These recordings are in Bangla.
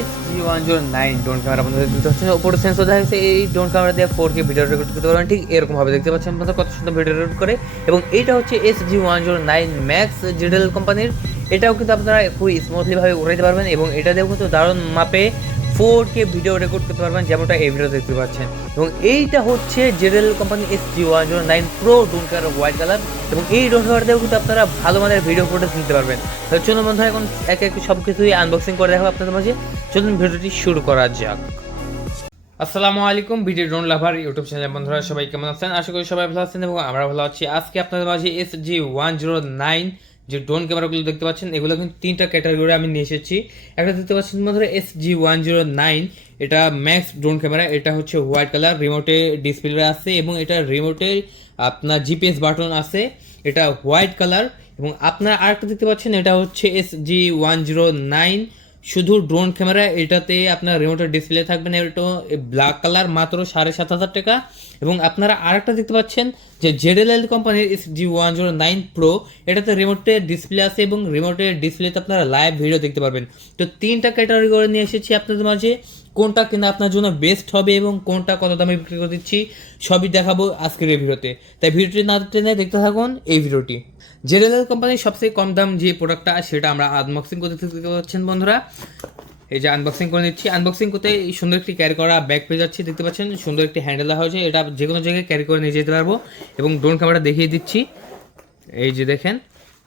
S G one nine drone camera এই ভিডিও রেকর্ড করতে পারবেন। ঠিক এরকম দেখতে পাচ্ছেন কত ভিডিও করে। এবং হচ্ছে S G one nine max জিডেল কোম্পানির এটাও কিন্তু আপনারা খুবই স্মুথলিভাবে উড়াইতে পারবেন এবং এটা দিয়েও কিন্তু দারুণ মাপে ফোর কে ভিডিও রেকর্ড করতে পারবেন, যেমনটা এই ভিডিও দেখতে পাচ্ছেন। এবং এইটা হচ্ছে ZLL company S G one zero nine pro drone camera white colour এবং এই দিয়েও কিন্তু আপনারা ভালো মানের ভিডিও ফুটেজ নিতে পারবেন। তাহলে চলুন বন্ধু এখন এক এক সব কিছুই আনবক্সিং করে দেখাবো আপনাদের মাঝে। চলুন ভিডিওটি শুরু করা যাক। আসসালামু আলাইকুম video drone lover YouTube channel বন্ধুরা, সবাই কেমন আছেন? আশা করি সবাই ভালো আছেন এবং আমরা ভালো আছি। আজকে আপনাদের মাঝে S G one zero nine যে ড্রোন ক্যামেরাগুলো দেখতে পাচ্ছেন, এগুলো কিন্তু তিনটা ক্যাটাগরি আমি নিয়ে এসেছি। একটা দেখতে পাচ্ছেন বন্ধুরা S G one zero nine এটা ম্যাক্স ড্রোন ক্যামেরা এটা হচ্ছে হোয়াইট কালার রিমোটে ডিসপ্লে আছে এবং এটা রিমোটে আপনার জিপিএস বাটন আছে, এটা হোয়াইট কালার এবং আপনারা আরেকটা দেখতে পাচ্ছেন, এটা হচ্ছে S G one zero nine শুধু ড্রোন ক্যামেরা এটাতে আপনার রিমোটের ডিসপ্লে থাকবে না এটা ব্ল্যাক কালার মাত্র সাড়ে সাত হাজার টাকা। এবং আপনারা আরেকটা দেখতে পাচ্ছেন যে জেডএলএল কোম্পানির S G one zero nine pro এটাতে রিমোটের ডিসপ্লে আছে এবং রিমোটের ডিসপ্লেতে আপনারা লাইভ ভিডিও দেখতে পারবেন। তো তিনটা ক্যাটাগরি করে নিয়ে এসেছি আপনাদের মাঝে। কোনটা কিনা আপনার জন্য বেস্ট হবে এবং কোনটা কত দামে বিক্রি করে দিচ্ছি, সবই দেখাবো আজকের এই ভিডিওতে। তাই ভিডিওটি না টেনে দেখতে থাকুন এই ভিডিওটি। জেনারেল কোম্পানির সবচেয়ে কম দাম যে প্রোডাক্টটা সেটা আমরা আনবক্সিং করতে দেখতে পাচ্ছেন বন্ধুরা। এই যে আনবক্সিং করে নিচ্ছি। আনবক্সিং করতে সুন্দর একটি ক্যারি করা ব্যাগ পেয়ে যাচ্ছি, দেখতে পাচ্ছেন? সুন্দর একটি হ্যান্ডেল দেওয়া হয়েছে। এটা যে কোনো জায়গায় ক্যারি করে নিয়ে যেতে পারব এবং ড্রোন ক্যামেরা দেখিয়ে দিচ্ছি। এই যে দেখেন।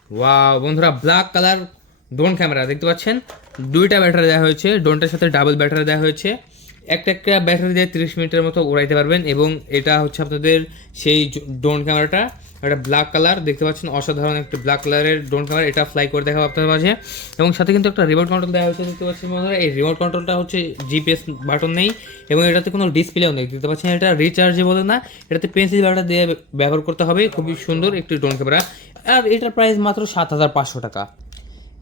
ওয়া বন্ধুরা ব্ল্যাক কালার ড্রোন ক্যামেরা দেখতে পাচ্ছেন? দুইটা ব্যাটারি দেওয়া হয়েছে। ড্রোনটার সাথে ডাবল ব্যাটারি দেওয়া হয়েছে। একটা একটা ব্যাটারি দিয়ে তিরিশ মিনিটের মতো উড়াইতে পারবেন এবং এটা হচ্ছে আপনাদের সেই ড্রোন ক্যামেরাটা এটা ব্ল্যাক কালার দেখতে পাচ্ছেন, অসাধারণ একটা ব্ল্যাক কালারের ড্রোন ক্যামেরা এটা ফ্লাই করে দেখাবো আপনাদের মাঝে। এবং সাথে কিন্তু একটা রিমোট কন্ট্রোল দেওয়া হয়েছে, দেখতে পাচ্ছেন বন্ধুরা। এই রিমোট কন্ট্রোলটা হচ্ছে জিপিএস বাটন নেই, এবং এটাতে কোনো ডিসপ্লেও নেই। দেখতে পাচ্ছেন, এটা রিচার্জেবল না, এটাতে পেন্সিল ব্যাটারি দিয়ে ব্যবহার করতে হবে। খুবই সুন্দর একটি ড্রোন ক্যামেরা আর এটার প্রাইস মাত্র সাত হাজার পাঁচশো টাকা।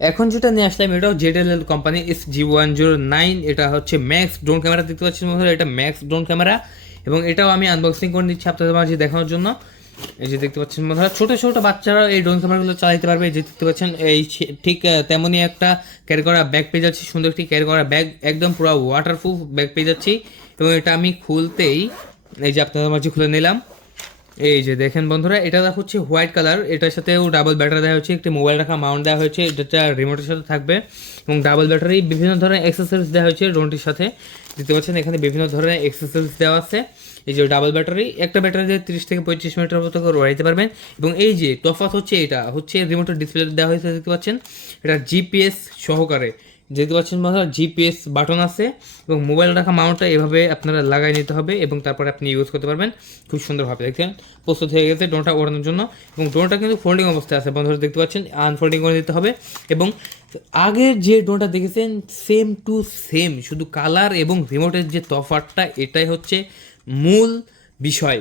এখন যেটা নিয়ে আসলাম এটাও ZLL company S G one zero nine এটা হচ্ছে ম্যাক্স ড্রোন ক্যামেরা দেখতে পাচ্ছেন বন্ধুরা, এটা ম্যাক্স ড্রোন ক্যামেরা এবং এটাও আমি আনবক্সিং করে নিচ্ছি আপনাদের মাঝে দেখানোর জন্য। এই যে দেখতে পাচ্ছেন বন্ধুরা, ছোট ছোটো বাচ্চারা এই ড্রোন ক্যামেরাগুলো চালাতে পারবে। এই যে দেখতে পাচ্ছেন, এই ঠিক তেমনি তেমনই একটা ক্যারি করা ব্যাগ পেয়ে যাচ্ছি, সুন্দর একটি ক্যারি করা ব্যাগ একদম পুরো ওয়াটারপ্রুফ ব্যাগ পেয়ে যাচ্ছি। এবং এটা আমি খুলতেই, এই যে আপনাদের মাঝে খুলে নিলাম। এই যে দেখেন বন্ধুরা, এটা দেখা হচ্ছে হোয়াইট কালার এটার সাথেও ডাবল ব্যাটারি দেওয়া হয়েছে, একটি মোবাইল রাখা মাউন্ট দেওয়া হয়েছে এটা রিমোটের সাথে থাকবে, এবং ডাবল ব্যাটারি বিভিন্ন ধরনের এক্সেসরিজ দেওয়া হয়েছে ড্রোনটির সাথে। দেখতে পাচ্ছেন এখানে বিভিন্ন ধরনের এক্সেসরিজ দেওয়া আছে। এই যে ডাবল ব্যাটারি একটা ব্যাটারি দিয়ে তিরিশ থেকে পঁয়ত্রিশ মিনিটের মতো করে উড়াইতে পারবেন, এবং এই যে তফাৎ হচ্ছে এটা, হচ্ছে রিমোটের ডিসপ্লে দেওয়া হয়েছে, দেখতে পাচ্ছেন, এটা জিপিএস সহকারে। দেখতে পাচ্ছেন বন্ধুরা জিপিএস বাটন আছে এবং মোবাইল রাখা মাউন্টটা এভাবে আপনারা লাগাই নিতে হবে এবং তারপরে আপনি ইউজ করতে পারবেন। খুব সুন্দরভাবে দেখছেন, প্রস্তুত হয়ে গেছে ড্রোনটা ওড়ানোর জন্য এবং ড্রোনটা কিন্তু ফোল্ডিং অবস্থায় আছে। বন্ধুরা, দেখতে পাচ্ছেন আনফোল্ডিং করে দিতে হবে এবং আগের যে ড্রোনটা দেখেছেন সেম টু সেম শুধু কালার এবং রিমোটের যে তফাতটা এটাই হচ্ছে মূল বিষয়।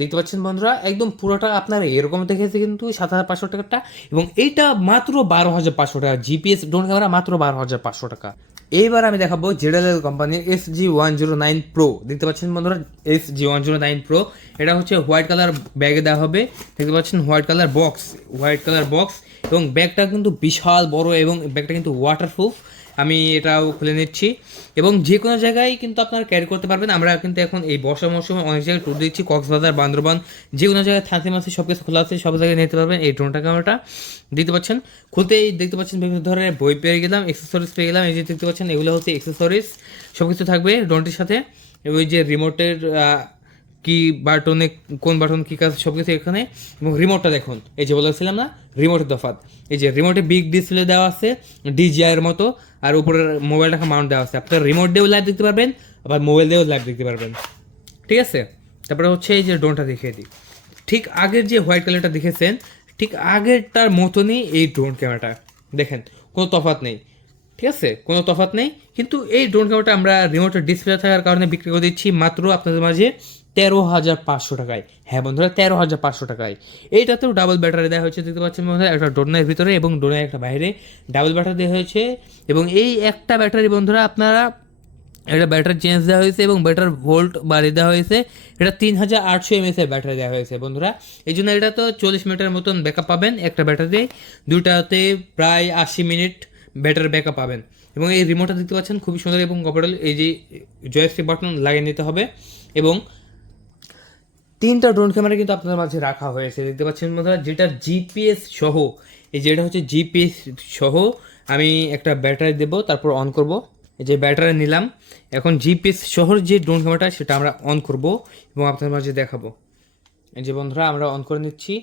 দেখতে পাচ্ছেন বন্ধুরা, একদম পুরোটা আপনার এরকম দেখেছে কিন্তু সাত হাজার পাঁচশো টাকাটা এবং এইটা মাত্র বারো হাজার পাঁচশো টাকা, জিপিএস ড্রোন ক্যামেরা মাত্র বারো হাজার পাঁচশো টাকা। এইবার আমি দেখাবো জেডএলএল কোম্পানির S G one zero nine pro দেখতে পাচ্ছেন বন্ধুরা, S G one zero nine pro এটা হচ্ছে হোয়াইট কালার ব্যাগে দেওয়া হবে। দেখতে পাচ্ছেন white colour box, white colour box এবং ব্যাগটা কিন্তু বিশাল বড় এবং ব্যাগটা কিন্তু ওয়াটারপ্রুফ আমি এটাও খুলে নিচ্ছি। এবং যে কোনো জায়গায় কিন্তু আপনারা ক্যারি করতে পারবেন। আমরা কিন্তু এখন এই বর্ষা মৌসুমে অনেক জায়গায় ট্যুর দিচ্ছি, কক্সবাজার, বান্দরবান যে কোনো জায়গায় থাকতে মাসে সব কিছু খোলা আছে, সব জায়গায় নিতে পারবেন। এই ড্রোনটা ক্যামেরাটা দেখতে পাচ্ছেন? খুলতেই দেখতে পাচ্ছেন বিভিন্ন ধরনের বই পেয়ে গেলাম এক্সেসরিজ পেয়ে গেলাম। এই যে দেখতে পাচ্ছেন, এগুলো হচ্ছে এক্সেসরিজ সব কিছু থাকবে ড্রোনটির সাথে। ওই যে রিমোটের কি বাটনে, কোন বাটন কী কাজ, সব কিছু এখানে। এবং রিমোটটা দেখুন, এই যে বলেছিলাম না রিমোটের তফাৎ। এই যে রিমোটে বিগ ডিসপ্লে দেওয়া আছে ডিজিআইয়ের মতো, আর উপরে মোবাইল রাখা মাউন্ট দেওয়া আছে। আপনার রিমোট দিয়েও লাইভ দেখতে পারবেন, আবার মোবাইল দিয়েও লাইভ দেখতে পারবেন। ঠিক আছে? তারপরে হচ্ছে এই যে ড্রোনটা দেখিয়ে দিই। ঠিক আগের যে হোয়াইট কালারটা দেখেছেন, ঠিক আগেরটার মতনই এই ড্রোন ক্যামেরাটা দেখেন, কোনো তফাৎ নেই। ঠিক আছে? কোনো তফাৎ নেই। কিন্তু এই ড্রোন ক্যামেরাটা আমরা রিমোটের ডিসপ্লে থাকার কারণে বিক্রি করে দিচ্ছি। মাত্র আপনাদের মাঝে তেরো হাজার পাঁচশো টাকায়। হ্যাঁ বন্ধুরা, তেরো হাজার পাঁচশো টাকায়। এইটাতেও ডাবল ব্যাটারি দেওয়া হয়েছে, দেখতে পাচ্ছেন বন্ধুরা, একটা ড্রোনের ভিতরে এবং ড্রোনের একটা বাইরে ডাবল ব্যাটারি দেওয়া হয়েছে। এবং এই একটা ব্যাটারি বন্ধুরা, আপনারা এটা ব্যাটারি চেঞ্জ দেওয়া হয়েছে এবং ব্যাটার ভোল্ট বাড়িয়ে দেওয়া হয়েছে। এটা তিন হাজার আটশো এমএস এর ব্যাটারি দেওয়া হয়েছে বন্ধুরা। এই জন্য এটা তো চল্লিশ মিনিটের মতন ব্যাকআপ পাবেন একটা ব্যাটারি দুটাতে প্রায় আশি মিনিট ব্যাটারি ব্যাকআপ পাবেন। এবং এই রিমোটটা দেখতে পাচ্ছেন, খুবই সুন্দর এবং কম্ফোর্টেবল এই যে জয়স্টিক বাটন লাগিয়ে নিতে হবে। এবং তিনটা ড্রোন ক্যামেরা কিন্তু আপনাদের মাঝে রাখা হয়েছে। দেখতে পাচ্ছেন বন্ধুরা, যেটা জিপিএস সহ, এই যেটা হচ্ছে জিপিএস সহ, আমি একটা ব্যাটারি দেব, তারপর অন করব। এই যে ব্যাটারি নিলাম, এখন জিপিএস শহর যে ড্রোন ক্যামেরাটা সেটা আমরা অন করব এবং আপনাদের মাঝে দেখাবো। এই যে বন্ধুরা, আমরা অন করে নিচ্ছি।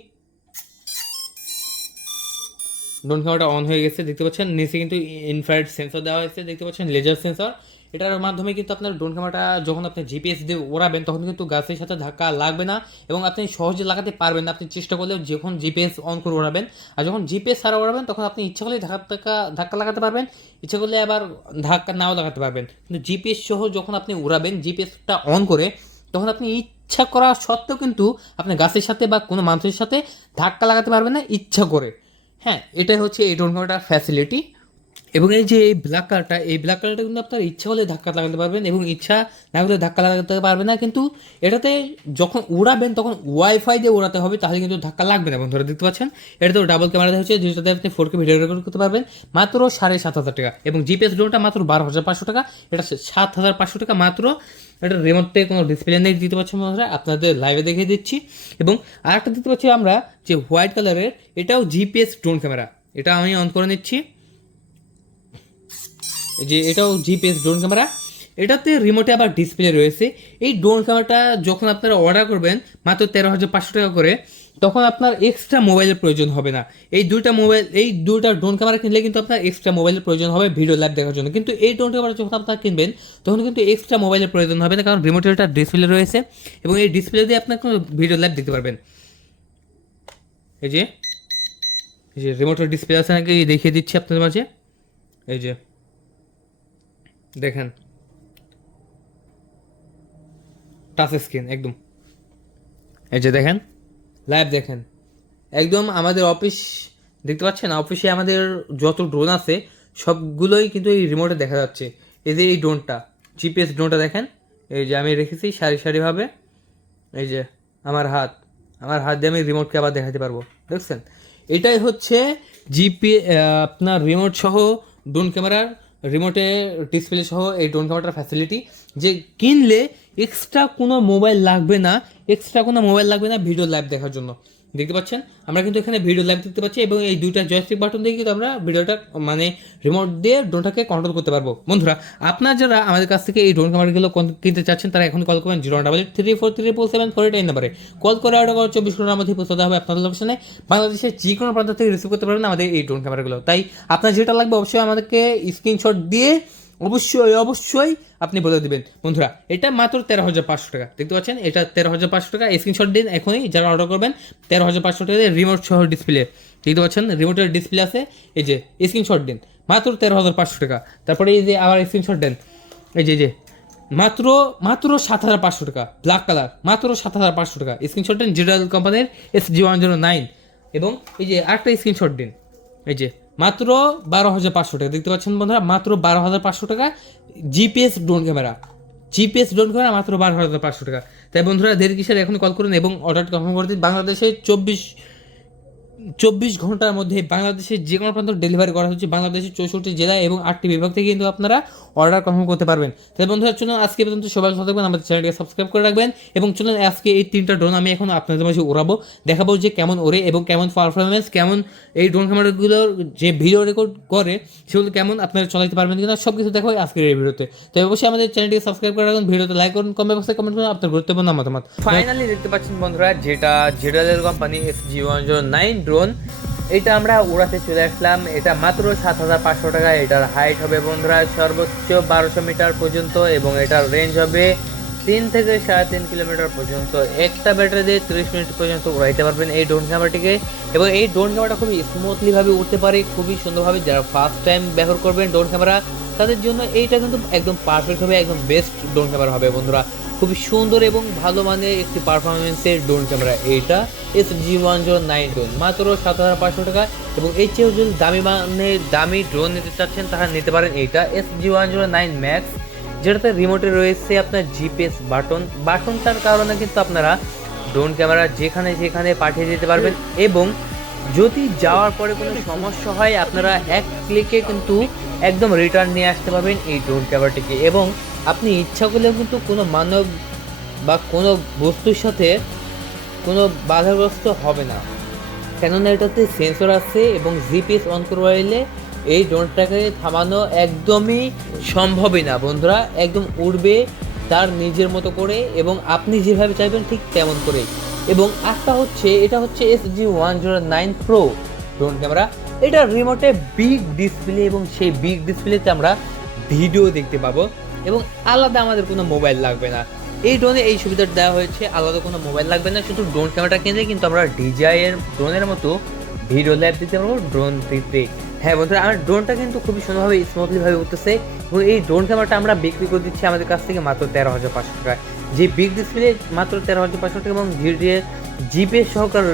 ড্রোন ক্যামেরাটা অন হয়ে গেছে, দেখতে পাচ্ছেন? নিচে কিন্তু ইনফ্রারেড সেন্সর দেওয়া হয়েছে, দেখতে পাচ্ছেন? লেজার সেন্সর এটার মাধ্যমে কিন্তু আপনার ড্রোন ক্যামেরাটা যখন আপনি জিপিএস দিয়ে ওড়াবেন, তখন কিন্তু গাছের সাথে ধাক্কা লাগবে না এবং আপনি সহজে লাগাতে পারবেন আপনি চেষ্টা করলেও যখন জিপিএস অন করে ওড়াবেন, আর যখন জিপিএস ছাড়া ওড়াবেন, তখন আপনি ইচ্ছা করলে ধাক্কা ধাক্কা ধাক্কা লাগাতে পারবেন, ইচ্ছা করলে আবার ধাক্কা নাও লাগাতে পারবেন। কিন্তু জিপিএস সহ যখন আপনি উড়াবেন জিপিএসটা অন করে, তখন আপনি ইচ্ছা করা সত্ত্বেও কিন্তু আপনি গাছের সাথে বা কোনো মানুষের সাথে ধাক্কা লাগাতে পারবেন না, ইচ্ছা করে। হ্যাঁ এটাই হচ্ছে এই ড্রোন ফ্যাসিলিটি এবং এই যে এই ব্ল্যাক কালারটা এই ব্ল্যাক কালারটা কিন্তু আপনার ইচ্ছা হলে ধাক্কা লাগাতে পারবেন এবং ইচ্ছা না হলে ধাক্কা লাগাতে পারবেন না। কিন্তু এটাতে যখন উড়াবেন, তখন ওয়াইফাই দিয়ে উড়াতে হবে, তাহলে কিন্তু ধাক্কা লাগবে না। বন্ধুরা, দেখতে পাচ্ছেন? এটা তো ডাবল ক্যামেরা হচ্ছে যেটাতে আপনি ফোর কে ভিডিও রেকর্ড করতে পারবেন। মাত্র সাড়ে সাত হাজার টাকা এবং জিপিএস ড্রোনটা মাত্র বারো হাজার পাঁচশো টাকা। এটা সাত হাজার পাঁচশো টাকা মাত্র। এটা রিমোটে কোনো ডিসপ্লে নেই দিতে পারছি বন্ধুরা? আপনাদের লাইভে দেখিয়ে দিচ্ছি। এবং আরেকটা দিতে পাচ্ছি আমরা যে হোয়াইট কালারের এটাও জিপিএস ড্রোন ক্যামেরা এটা আমি অন করে নিচ্ছি। যে এটাও জিপিএস ড্রোন ক্যামেরা এটাতে রিমোটে আবার ডিসপ্লে রয়েছে। এই ড্রোন ক্যামেরাটা যখন আপনারা অর্ডার করবেন, মাত্র তেরো হাজার পাঁচশো টাকা করে, তখন আপনার এক্সট্রা মোবাইলের প্রয়োজন হবে না। এই দুইটা মোবাইল এই দুইটা ড্রোন ক্যামেরা কিনলে কিন্তু আপনার এক্সট্রা মোবাইলের প্রয়োজন হবে ভিডিও লাইভ দেখার জন্য। কিন্তু এই ড্রোন ক্যামেরা যখন আপনারা কিনবেন, তখন কিন্তু এক্সট্রা মোবাইলের প্রয়োজন হবে না, কারণ রিমোটের একটা ডিসপ্লে রয়েছে এবং এই ডিসপ্লে দিয়ে আপনার কোনো ভিডিও লাইভ দেখতে পারবেন। এই যে এই যে রিমোটের ডিসপ্লে আছে নাকি, দেখিয়ে দিচ্ছি আপনাদের মাঝে। এই যে। দেখেন। টাচ স্ক্রিন একদম। এই যে দেখেন। লাইভ দেখেন। একদম আমাদের অফিস দেখতে পাচ্ছেন? অফিসে আমাদের যত ড্রোন আছে সবগুলোই কিন্তু এই রিমোটে দেখা যাচ্ছে। এই যে এই ড্রোনটা জিপিএস ড্রোনটা দেখেন? এই যে আমি রেখেছি সারি সারিভাবে। এই যে আমার হাত আমার হাত দিয়ে আমি রিমোটকে আবার দেখাতে পারব। দেখছেন? এটাই হচ্ছে জিপি আপনার রিমোট সহ ড্রোন ক্যামেরার রিমোটে ডিসপ্লে সহ এই ড্রোন ক্যামেরাটার ফ্যাসিলিটি যে কিনলে এক্সট্রা কোনো মোবাইল লাগবে না এক্সট্রা কোনো মোবাইল লাগবে না ভিডিও লাইভ দেখার জন্য। দেখতে পাচ্ছেন? আমরা কিন্তু এখানে ভিডিও লাইভ দেখতে পাচ্ছি এবং এই দুইটা জয়স্টিক বাটন দিয়ে কিন্তু আমরা ভিডিওটা মানে রিমোট দিয়ে ড্রোনটাকে কন্ট্রোল করতে পারব। বন্ধুরা, আপনার যারা আমাদের কাছ থেকে এই ড্রোন ক্যামেরাগুলো কোন- কিনতে চাচ্ছেন, তারা এখন কল করবেন zero double three four three four seven four eight এই নাম্বারে কল করে অর্ডার করার চব্বিশ ঘণ্টার মধ্যে পৌঁছতে হবে আপনাদের লোকেশনে বাংলাদেশের যে কোনো প্রান্ত থেকে রিসিভ করতে পারবেন আমাদের এই ড্রোন ক্যামেরাগুলো তাই আপনার যেটা লাগবে অবশ্যই আমাদেরকে স্ক্রিনশট দিয়ে অবশ্যই অবশ্যই আপনি বলে দিবেন। বন্ধুরা, এটা মাত্র তেরো হাজার পাঁচশো টাকা। দেখতে পাচ্ছেন? এটা তেরো হাজার পাঁচশো টাকা। স্ক্রিনশট দিন এখনই, যারা অর্ডার করবেন, তেরো হাজার পাঁচশো টাকা রিমোট সহ ডিসপ্লে দেখতে পাচ্ছেন? রিমোটের ডিসপ্লে আছে। এই যে স্ক্রিনশট দিন। মাত্র তেরো হাজার পাঁচশো টাকা। তারপরে এই যে আবার স্ক্রিনশট দেন। এই যে যে, মাত্র মাত্র সাত হাজার পাঁচশো টাকা। ব্ল্যাক কালার মাত্র সাত হাজার পাঁচশো টাকা। স্ক্রিনশট দিন জিরাল কোম্পানির S G one zero nine এবং এই যে আরেকটা স্ক্রিনশট দিন। এই যে মাত্র বারো হাজার পাঁচশো টাকা। দেখতে পাচ্ছেন বন্ধুরা, মাত্র বারো হাজার পাঁচশো টাকা GPS drone camera GPS drone camera মাত্র বারো হাজার পাঁচশো টাকা। তাই বন্ধুরা দেড় কিসের? এখন কল করুন এবং অর্ডার কনফার্ম করে দিন। বাংলাদেশে চব্বিশ চব্বিশ ঘণ্টার মধ্যে বাংলাদেশের যে কোনো প্রান্ত ডেলিভারি করা হচ্ছে বাংলাদেশের চৌষট্টি জেলা এবং আটটি বিভাগ থেকে কিন্তু আপনারা অর্ডার কনফার্ম করতে পারবেন। তাই বন্ধুরা, চলুন আজকে পর্যন্ত সবাই ভালো থাকবেন, আমাদের চ্যানেলটিকে সাবস্ক্রাইব করে রাখবেন এবং চলুন আজকে এই তিনটা ড্রোন আমি এখন আপনাদের মাঝে উড়াবো। দেখাবো যে কেমন ওড়ে এবং কেমন পারফরমেন্স কেমন এই ড্রোন ক্যামেরাগুলোর যে ভিডিও রেকর্ড করে, সেগুলো কেমন আপনারা চলাইতে পারবেন কিনা সব কিছু দেখো আজকের এই ভিডিওতে। তো অবশ্যই আমাদের চ্যানেলটিকে সাবস্ক্রাইব করে রাখুন, ভিডিওতে লাইক করুন কমেন্ট বক্সে কমেন্ট করুন, আপনার গুরুত্বপূর্ণ মতামত। ফাইনালি দেখতে পাচ্ছেন বন্ধুরা, যেটা জেডালের company S G one zero nine drone এটা আমরা উড়াতে চলে আসলাম। এটা মাত্র সাত হাজার পাঁচশো টাকা। এটার হাইট হবে বন্ধুরা সর্বোচ্চ বারোশো মিটার পর্যন্ত এবং এটার রেঞ্জ হবে তিন থেকে সাড়ে তিন কিলোমিটার পর্যন্ত। একটা ব্যাটারি দিয়ে তিরিশ মিনিট পর্যন্ত উড়াইতে পারবেন এই ড্রোন ক্যামেরাটিকে এবং এই ড্রোন ক্যামেরাটা খুবই স্মুথলিভাবে উঠতে পারে, খুবই সুন্দরভাবে যারা ফার্স্ট টাইম ব্যবহার করবেন ড্রোন ক্যামেরা তাদের জন্য এইটা কিন্তু একদম পারফেক্ট হবে, একদম বেস্ট ড্রোন ক্যামেরা হবে বন্ধুরা। খুবই সুন্দর এবং ভালো মানের একটি পারফরমেন্সের ড্রোন ক্যামেরা এইটা S G one zero nine drone মাত্র সাত হাজার পাঁচশো টাকা এবং এর চেয়েও যদি দামি মানের, দামি ড্রোন নিতে চাচ্ছেন তাহলে নিতে পারেন এইটা S G one zero nine max যেটাতে রিমোটে রয়েছে আপনার জিপিএস বাটন বাটনটার কারণে কিন্তু আপনারা ড্রোন ক্যামেরা যেখানে যেখানে পাঠিয়ে দিতে পারবেন এবং যদি যাওয়ার পরে কোনো সমস্যা হয়, আপনারা এক ক্লিকে কিন্তু একদম রিটার্ন নিয়ে আসতে পারবেন এই ড্রোন ক্যামেরাটিকে এবং আপনি ইচ্ছা করলে কিন্তু কোনো মানব বা কোনো বস্তুর সাথে কোনো বাধাগ্রস্ত হবে না। কেননা এটাতে সেন্সর আছে এবং জিপিএস অন করতে পারলে এই ড্রোনটাকে থামানো একদমই সম্ভবই না, বন্ধুরা। একদম উড়বে তার নিজের মতো করে এবং আপনি যেভাবে চাইবেন ঠিক তেমন করে। এবং একটা হচ্ছে, এটা হচ্ছে S G one zero nine pro drone camera এটা রিমোটে বিগ ডিসপ্লে এবং সেই বিগ ডিসপ্লেতে আমরা ভিডিও দেখতে পাবো। এবং আলাদা আমাদের কোনো মোবাইল লাগবে না। এই ড্রোনে এই সুবিধাটা দেওয়া হয়েছে, আলাদা কোনো মোবাইল লাগবে না, শুধু ড্রোন ক্যামেরাটা কিনলে কিন্তু আমরা ডিজাই এর ড্রোনের মতো ভিডিও ল্যাব দিতে পারব ড্রোন দিতে। হ্যাঁ বন্ধুরা, আমার ড্রোনটা কিন্তু খুবই সুন্দরভাবে স্মুথলিভাবে উঠতেছে এবং এই ড্রোন ক্যামেরাটা আমরা বিক্রি করে দিচ্ছি আমাদের কাছ থেকে মাত্র তেরো হাজার পাঁচশো টাকা। যে বিগ ডিসপ্লে মাত্র তেরো হাজার পাঁচশো টাকা এবং ভিডিও জিপিএস সহকার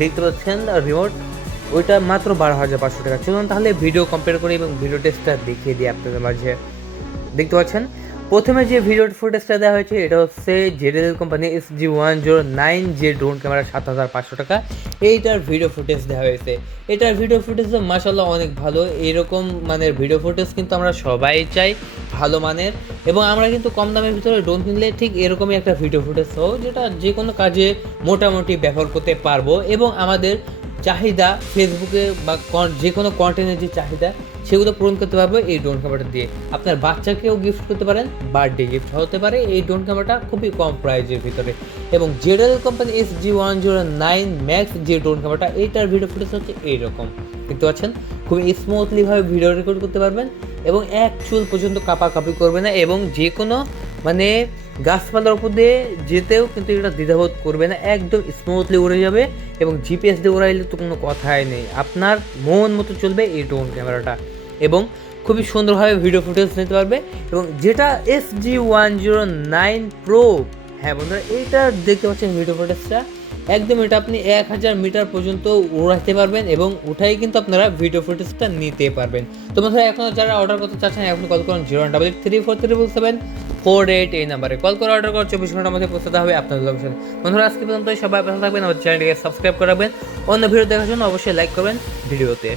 দেখতে পাচ্ছেন রিমোট ওইটা মাত্র বারো হাজার পাঁচশো টাকা। চলুন তাহলে ভিডিও কম্পেয়ার করি এবং ভিডিও টেস্টটা দেখিয়ে দিই আপনাদের মাঝে। দেখতে পাচ্ছেন। প্রথমে যে ভিডিও ফুটেজটা দেওয়া হয়েছে, এটা হচ্ছে ZLL company S G one zero nine যে ড্রোন ক্যামেরা সাত হাজার পাঁচশো টাকা, এইটার ভিডিও ফুটেজ দেওয়া হয়েছে। এটার ভিডিও ফুটেজ মাসাল্লাহ অনেক ভালো। এরকম মানের ভিডিও ফুটেজ কিন্তু আমরা সবাই চাই, ভালো মানের। এবং আমরা কিন্তু কম দামের ভিতরে ড্রোন কিনলে ঠিক এরকমই একটা ভিডিও ফুটেজ হোক যেটা যে কোনো কাজে মোটামুটি ব্যবহার করতে পারব। এবং আমাদের চাহিদা ফেসবুকে বা যে কোনো কন্টেন্টের যে চাহিদা সেগুলো পূরণ করতে পারব এই ড্রোন ক্যামেরাটা দিয়ে। আপনার বাচ্চাকেও গিফট করতে পারেন বার্থডে গিফট হতে পারে এই ড্রোন ক্যামেরাটা খুবই কম প্রাইজের ভিতরে। এবং ZLL company S G one zero nine max যে ড্রোন ক্যামেরাটা এইটার ভিডিও ফুটেজ হচ্ছে এইরকম। দেখতে পাচ্ছেন? খুবই স্মুথলিভাবে ভিডিও রেকর্ড করতে পারবেন এবং এক চুল পর্যন্ত কাপাকাপি করবে না এবং যে কোনো মানে গাছপালার উপর দিয়ে যেতেও কিন্তু এটা দ্বিধাবোধ করবে না, একদম স্মুথলি উড়ে যাবে এবং জিপিএস দিয়ে উড়াইলে তো কোনো কথাই নেই। আপনার মন মতো চলবে এই ড্রোন ক্যামেরাটা এবং খুবই সুন্দরভাবে ভিডিও ফুটেজ নিতে পারবে এবং যেটা S G one zero nine pro হ্যাঁ বন্ধুরা এইটা দেখতে পাচ্ছেন ভিডিও ফুটেজটা একদম এটা আপনি এক হাজার মিটার পর্যন্ত উড়াইতে পারবেন এবং উঠাই কিন্তু আপনারা ভিডিও ফুটেজটা নিতে পারবেন। তো বন্ধুরা, এখন যারা অর্ডার করতে চাচ্ছেন, এখন কল করুন zero double eight three four three seven four eight এই নাম্বারে কল করে অর্ডার করার চব্বিশ ঘণ্টার মধ্যে পৌঁছাতে হবে আপনাদের লোকেশন বন্ধুরা, আজকে পর্যন্ত সবাই ভালো থাকবেন আমার চ্যানেলটিকে সাবস্ক্রাইব করাবেন অন্য ভিডিও দেখার জন্য অবশ্যই লাইক করবেন ভিডিওতে।